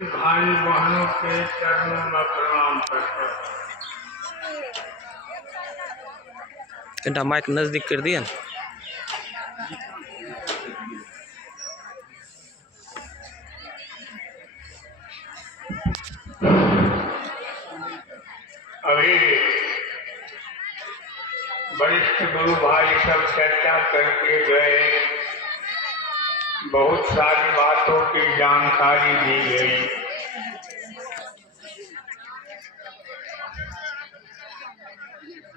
भाई बहनों के चरणों में प्रणाम करते हैं। घंटा माइक नजदीक कर दिया। अभी वरिष्ठ गुरु भाई सब चर्चा करके गए, बहुत सारी बातों की जानकारी दी गई।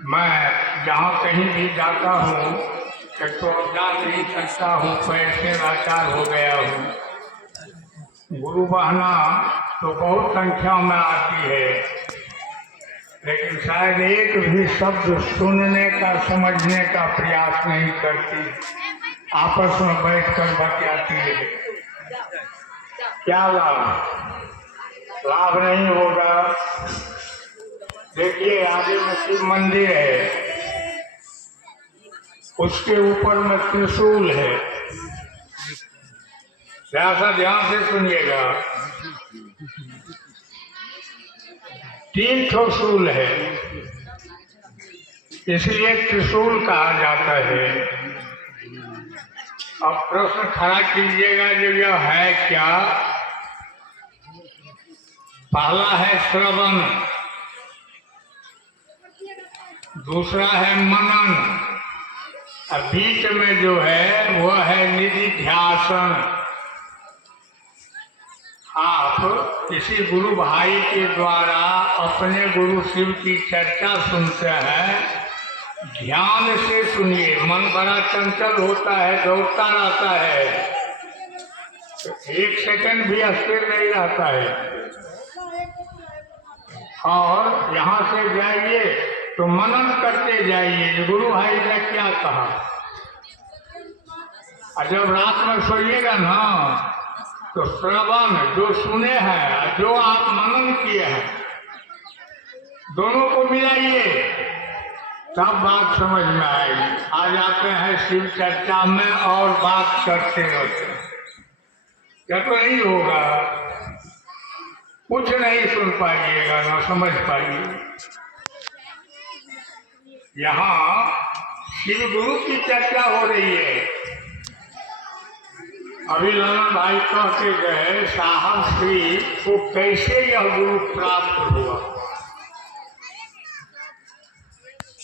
मैं जहाँ कहीं भी जाता हूँ तो जा नहीं सकता हूँ, पैसे लाचार हो गया हूँ। गुरु बहना तो बहुत संख्या में आती है, लेकिन शायद एक भी शब्द सुनने का समझने का प्रयास नहीं करती, आपस में बैठकर बतियाती है। क्या लाभ नहीं होगा। देखिए आगे में शिव मंदिर है, उसके ऊपर में त्रिशूल है। ज़रा ध्यान से सुनिएगा, 3 त्रिशूल है, इसलिए त्रिशूल कहा जाता है। अब प्रश्न खड़ा कीजिएगा जो यह है क्या। पहला है श्रवण, दूसरा है मनन, और बीच में जो है वह है निधिध्यासन। आप किसी गुरु भाई के द्वारा अपने गुरु शिव की चर्चा सुनते हैं, ध्यान से सुनिए। मन बड़ा चंचल होता है, दौड़ता रहता है, तो 1 सेकंड भी स्थिर नहीं रहता है। और यहाँ से जाइए तो मनन करते जाइए, गुरु भाई ने क्या कहा। और जब रात में सोइएगा ना तो श्रवण जो सुने हैं, जो आप मनन किए हैं, दोनों को मिलाइए, तब बात समझ में आएगी। आ जाते हैं शिव चर्चा में और बात करते रहते हैं, क्या तो नहीं होगा, कुछ नहीं सुन पाइएगा, ना समझ पाइएगा। यहाँ शिव गुरु की चर्चा हो रही है। अभी लाला भाई कहते गए साहब श्री को कैसे यह गुरु प्राप्त हुआ।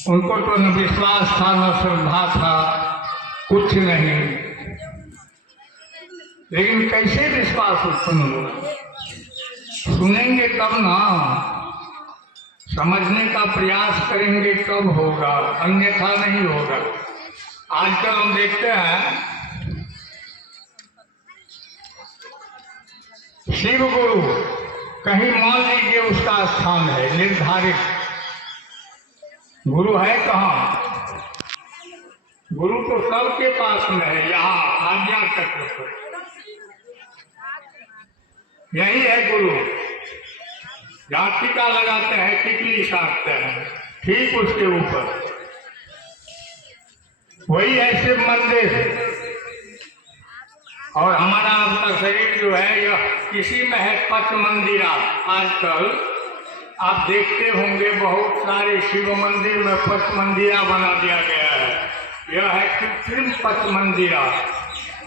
उनको तो न विश्वास था, न श्रद्धा था, कुछ नहीं, लेकिन कैसे विश्वास उत्पन्न हुआ। सुनेंगे तब ना, समझने का प्रयास करेंगे तब होगा, अन्यथा नहीं होगा। आजकल हम देखते हैं शिव गुरु कहीं मान लीजिए उसका स्थान है निर्धारित, गुरु है कहाँ। गुरु तो सबके पास में है, यहाँ आज्ञा चक्र पर यही है गुरु। जहाँ टीका लगाते हैं, टिकली साधते हैं, ठीक उसके ऊपर वही है शिव मंदिर। और हमारा आपका शरीर जो है यह किसी में है पच मंदिरा। आजकल आप देखते होंगे बहुत सारे शिव मंदिर में पच मंदिरा बना दिया गया है, यह है कृत्रिम पच मंदिरा।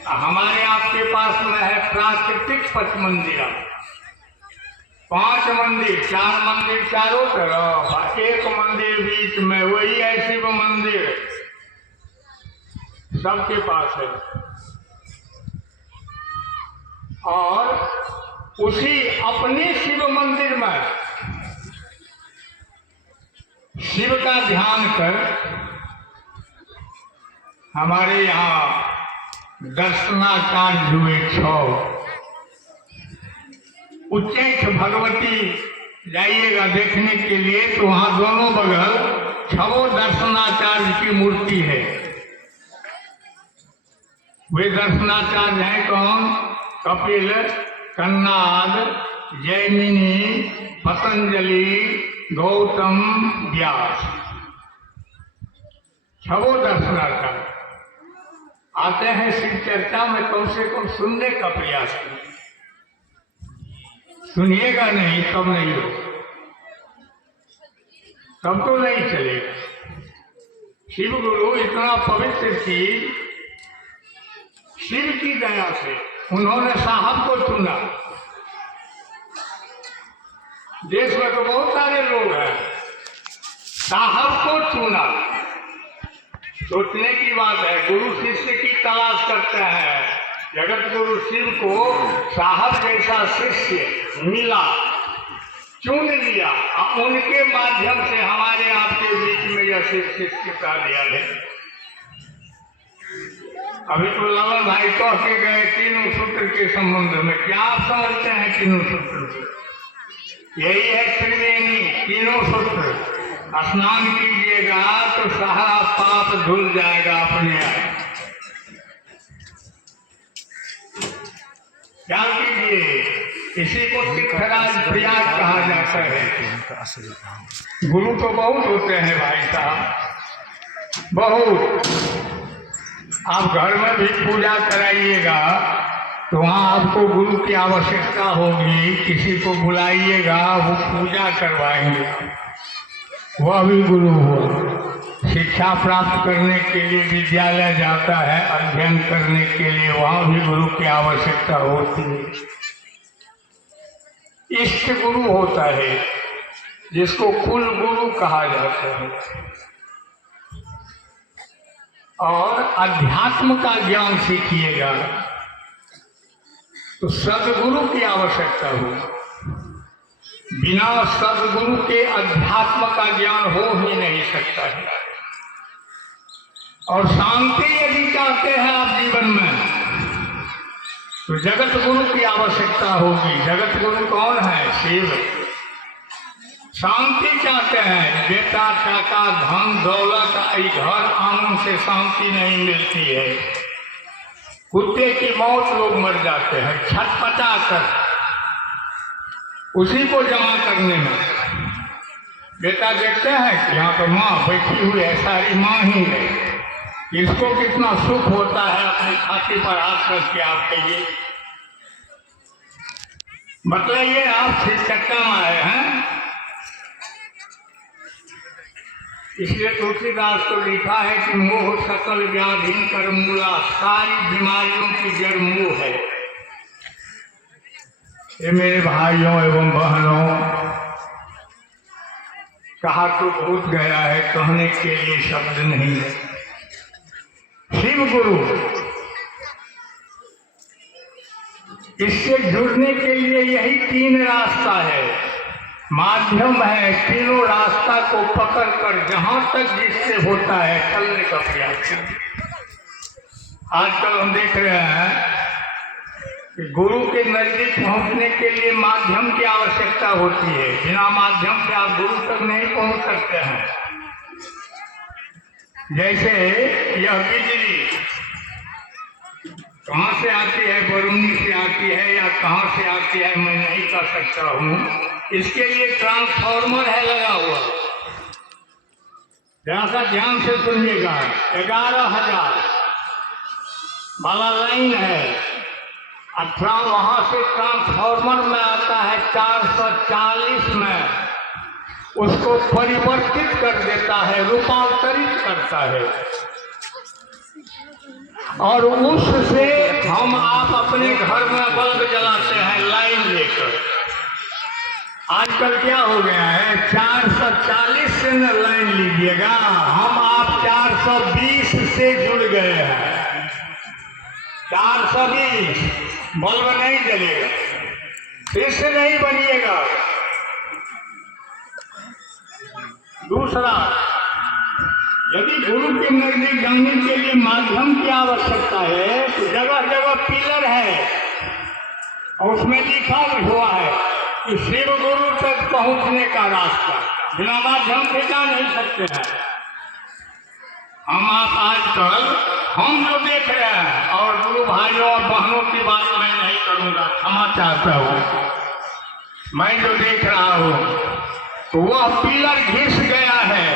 हमारे आपके पास में है प्राकृतिक पच मंदिरा। 5 मंदिर, 4 मंदिर चारों तरफ, 1 मंदिर बीच में, वही है शिव मंदिर, सबके पास है। और उसी अपने शिव मंदिर में शिव का ध्यान कर हमारे यहाँ दर्शनाचार्य हुए 6 उच्चैठ भगवती जाइएगा देखने के लिए, तो वहाँ दोनों बगल 6 दर्शनाचार्य की मूर्ति है। वे दर्शनाचार्य हैं कौन? कपिल, कन्नाद, जैमिनी, पतंजलि, गौतम, व्यास, 6 दर्शनाचार्य आते हैं शिव चर्चा में, कम से कम सुनने का प्रयास करें। सुनिएगा नहीं तब नहीं हो, तब तो नहीं चलेगा। शिव गुरु इतना पवित्र चीज, शिव की दया से उन्होंने साहब को चुना। देश में तो बहुत सारे लोग हैं, साहब को चुना। सोचने की बात है, गुरु शिष्य की तलाश करते हैं। जगत गुरु शिव को साहब जैसा शिष्य मिला, चुन लिया, और उनके माध्यम से हमारे आपके बीच में यह शिष्य का दिया है। अभी तो ललन भाई कह के गए तीनों सूत्र के संबंध में, क्या आप समझते हैं तीनों सूत्र? यही है त्रिवेणी तीनों सूत्र। स्नान कीजिएगा तो सारा पाप धुल जाएगा अपने आप। क्या कीजिए, इसी को तीर्थराज प्रयाग कहा जाता है। गुरु तो बहुत होते हैं भाई साहब, बहुत। आप घर में भी पूजा कराइएगा तो वहाँ आपको गुरु की आवश्यकता होगी, किसी को बुलाइएगा, वो पूजा करवाएंगे, वह भी गुरु हुआ। शिक्षा प्राप्त करने के लिए विद्यालय जाता है, अध्ययन करने के लिए, वहाँ भी गुरु की आवश्यकता होती है। इष्ट गुरु होता है जिसको कुल गुरु कहा जाता है। और अध्यात्म का ज्ञान सीखिएगा तो सदगुरु की आवश्यकता हो। बिना सदगुरु के अध्यात्म का ज्ञान हो ही नहीं सकता है। और शांति यदि चाहते हैं आप जीवन में तो जगत गुरु की आवश्यकता होगी। जगत गुरु कौन है? शिव। शांति चाहते हैं, बेटा टाका धन दौलत घर आंगन से शांति नहीं मिलती है। कुत्ते की मौत लोग मर जाते हैं छटपटा कर, उसी को जमा करने में। बेटा देखते हैं कि यहाँ तो माँ बैठी हुई है, सारी माँ ही है, इसको कितना सुख होता है अपनी छाती पर हाथ करके। आप कहिए, बताइए, आप शिक्षकता में आए हैं। इसलिए तुलसीदास को लिखा है कि मोह सकल व्याधि कर मूला, सारी बीमारियों की जड़ मोह है। ये मेरे भाइयों एवं बहनों, कहा तो बहुत गया है, कहने के लिए शब्द नहीं है। शिव गुरु, इससे जुड़ने के लिए यही तीन रास्ता है, माध्यम है। तीनों रास्ता को पकड़कर जहां तक जिससे होता है चलने का प्रयास करें। आजकल हम देख रहे हैं कि गुरु के नजदीक पहुंचने के लिए माध्यम की आवश्यकता होती है। बिना माध्यम से आप गुरु तक नहीं पहुंच सकते हैं। जैसे यह बिजली कहाँ से आती है, बरूनी से आती है या कहाँ से आती है मैं नहीं कह सकता हूँ। इसके लिए ट्रांसफार्मर है लगा हुआ, जरा सा ध्यान से सुनिएगा। 11,000 वाला लाइन है, अठारह वहां से ट्रांसफार्मर में आता है 440 में, उसको परिवर्तित कर देता है, रूपांतरित करता है, और उससे हम आप अपने घर में बल्ब जलाते हैं लाइन लेकर। आजकल क्या हो गया है, 440 से न लाइन लीजिएगा, हम आप 420 से जुड़ गए हैं। 420 बल्ब नहीं जलेगा, इससे नहीं बनिएगा। दूसरा, यदि गुरु के नजदीक जाने के लिए माध्यम की आवश्यकता है तो जगह जगह पिलर है और उसमें लिखा हुआ है कि शिव गुरु तक पहुंचने का रास्ता। बिना माध्यम से जा नहीं सकते हैं। हम आप आजकल हम जो देख रहे हैं, और गुरु भाइयों और बहनों की बात मैं नहीं करूंगा, क्षमा चाहता हूँ, मैं जो देख रहा हूँ तो वह पिलर घिस गया है,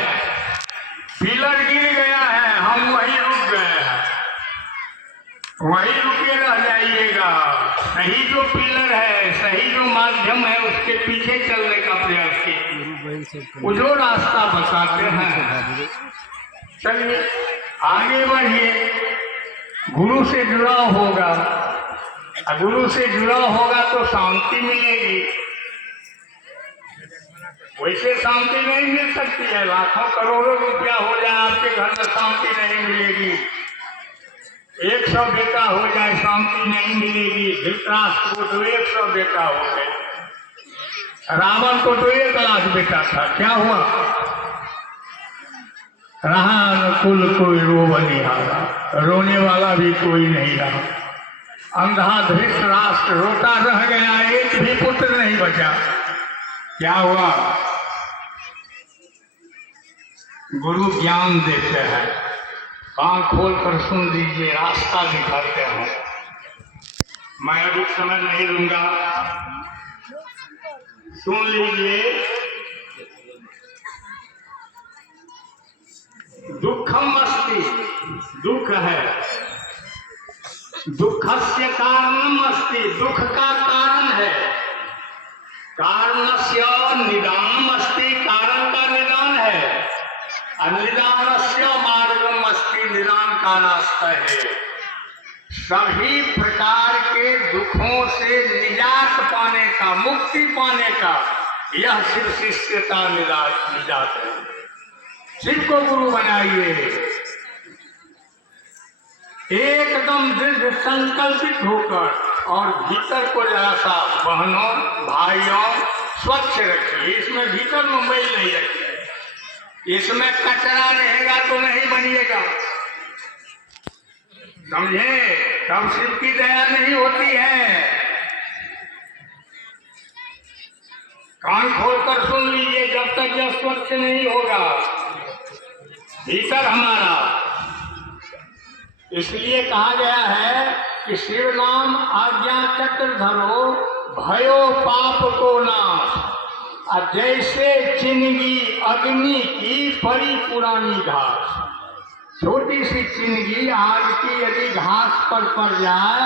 पिलर गिर गया है, हम वहीं रुक गए हैं। वहीं रुके रह जाइएगा। सही जो पिलर है, सही जो माध्यम है, उसके पीछे चलने का प्रयास कीजिए। वो जो रास्ता बताते हैं, चलिए आगे बढ़िए। गुरु से जुड़ाव होगा, गुरु से जुड़ाव होगा तो शांति मिलेगी। वैसे शांति नहीं मिल सकती है। लाखों करोड़ों रुपया हो जाए आपके घर में, शांति नहीं मिलेगी। 100 बेटा हो जाए, शांति नहीं मिलेगी। धृतराष्ट्र को तो 100 बेटा हो गए, रावण को तो 1 लाख बेटा था, क्या हुआ? रहा अनुकूल कोई रो बनिहारा, रोने वाला भी कोई नहीं रहा। अंधा धृतराष्ट्र रोता रह गया, एक भी पुत्र नहीं बचा। क्या हुआ? गुरु ज्ञान देते हैं, कान खोल कर सुन लीजिए, रास्ता दिखाते हैं। मैं अभी समय नहीं लूंगा, सुन लीजिए। दुखम अस्ति, दुख है। दुखस्य कारणम अस्ति, दुख का कारण है। कारणस्य निदानम अस्ति, कारण का निदान है। निदानस्य मार्गम अस्ति, निदान का रास्ता है। सभी प्रकार के दुखों से निजात पाने का, मुक्ति पाने का, यह शिव शिष्यता निजात है। शिव को गुरु बनाइए, एकदम दृढ़ संकल्पित होकर, और भीतर को जरा सा बहनों भाइयों स्वच्छ रखिए। इसमें भीतर में मैल नहीं रखिए, इसमें कचरा रहेगा तो नहीं बनिएगा, समझे? तब शिव की दया नहीं होती है। कान खोलकर सुन लीजिए, जब तक यह स्वच्छ नहीं होगा भीतर हमारा। इसलिए कहा गया है कि शिव नाम आज्ञा चक्र धरो, भयो पाप को नाश। और जैसे चिन्हगी अग्नि की परी पुरानी घास, छोटी सी चिन्हगी आग की यदि घास पर पड़ जाए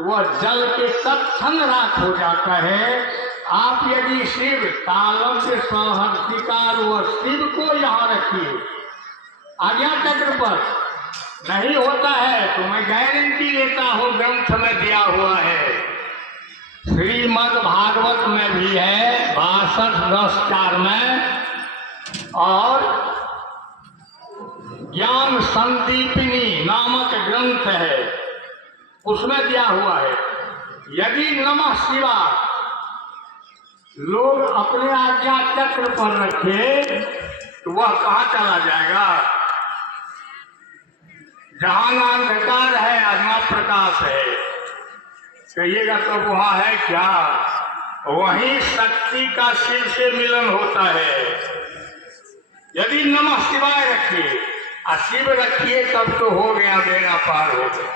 वह जल के तत्क्षण राख हो जाता है। आप यदि शिव तालब से सहर्षिकार व शिव को यहाँ रखिए, आज्ञा चक्र पर नहीं होता है तो मैं गारंटी लेता हूँ, ग्रंथ में दिया हुआ है, श्रीमद् भागवत में भी है 62:10-4 में, और ज्ञान संदीपिनी नामक ग्रंथ है उसमें दिया हुआ है। यदि नमः शिवाय लोग अपने आज्ञा चक्र पर रखे तो वह कहाँ चला जाएगा? जहां अंधकार है अज्ञा प्रकाश है, कहिएगा तो वहां है क्या? वहीं शक्ति का शिव से मिलन होता है। यदि नमः शिवाय रखिए और शिव रखिए तब तो हो गया, बेड़ा पार हो गया।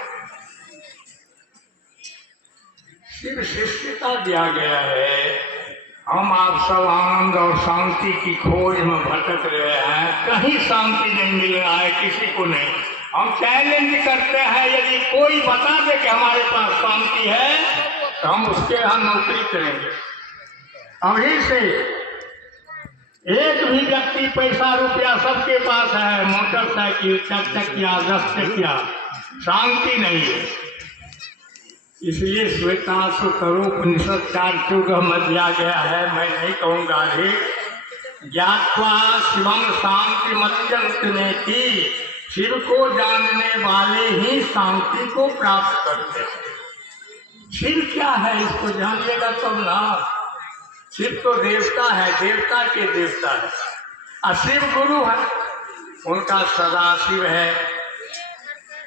शिव शिष्यता दिया गया है। हम आप सब आनंद और शांति की खोज में भटक रहे हैं, कहीं शांति नहीं मिल रहा है, किसी को नहीं। हम चैलेंज करते हैं, यदि कोई बता दे कि हमारे पास शांति है तो हम उसके यहाँ नौकरी करेंगे। अभी से एक भी व्यक्ति पैसा रुपया सबके पास है, मोटरसाइकिल, चकचकिया, 10 चकिया, शांति नहीं है। इसलिए श्वेताश्वतरोपनिषद 4 में दिया गया है, मैं नहीं कहूँगा अधिक। ज्ञात्वा शिवम शांति मत्यंत में की, शिव को जानने वाले ही शांति को प्राप्त करते हैं। शिव क्या है इसको जानिएगा तब ना। शिव तो देवता है, देवता के देवता है, और शिव गुरु है, उनका सदाशिव है,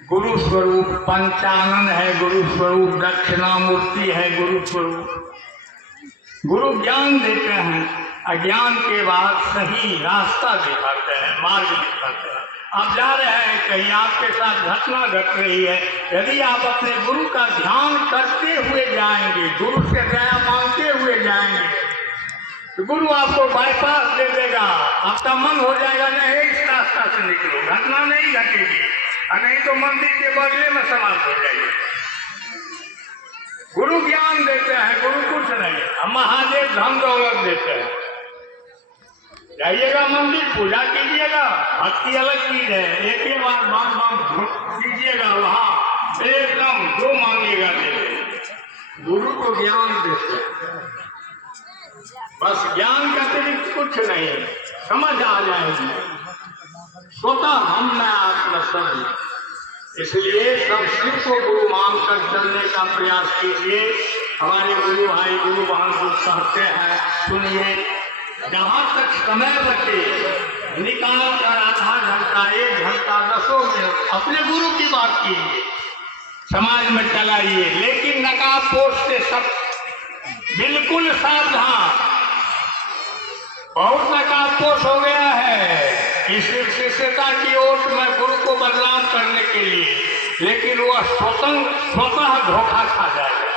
गुरु स्वरूप पंचानन है, गुरु स्वरूप दक्षिणामूर्ति है, गुरु स्वरूप। गुरु ज्ञान देते हैं, अज्ञान के बाद सही रास्ता दिखाते हैं, मार्ग दिखाते हैं। आप जा रहे हैं कहीं, आपके साथ घटना घट रही है, यदि आप अपने गुरु का ध्यान करते हुए जाएंगे, गुरु से दया मांगते हुए जाएंगे, तो गुरु आपको बाईपास दे देगा। आपका मन हो जाएगा नहीं इस रास्ता से निकलो, घटना नहीं घटेगी। और नहीं तो मंदिर के बगले में समाप्त हो जाइए। गुरु ज्ञान देते हैं, गुरु कुछ नहीं, और महादेव धन दौलत देते हैं। जाइएगा मंदिर, पूजा कीजिएगा, भक्ति अलग चीज है। एक ही बार बम बम कीजिएगा, वहाँ एकदम जो मांगेगा दे। गुरु को ज्ञान देते हैं, बस ज्ञान का अतिरिक्त कुछ नहीं, समझ आ जाएगी स्वतः हम में आत्मसर्ग। इसलिए सब शिव को गुरु मानकर चलने का प्रयास कीजिए। हमारे गुरु भाई गुरु बहन को कहते हैं, सुनिए, जहाँ तक समय बचे निकाल कर आधा घंटा, 1 घंटा, 10 मिनट अपने गुरु की बात कीजिए, समाज में चलाइए। लेकिन नकाबपोश से सब बिल्कुल सावधान। बहुत नकाबपोश हो गया है इस शिष्यता की ओर में गुरु को बदनाम करने के लिए, लेकिन वह स्वतः धोखा खा जाएगा,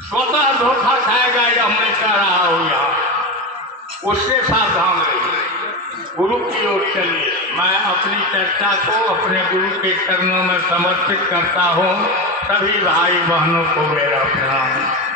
स्वतः धोखा खाएगा। यह मैं कह रहा हूँ यहाँ, उससे सावधान रहिए, गुरु की ओर चलिए। मैं अपनी चर्चा को अपने गुरु के चरणों में समर्पित करता हूँ। सभी भाई बहनों को मेरा प्रणाम।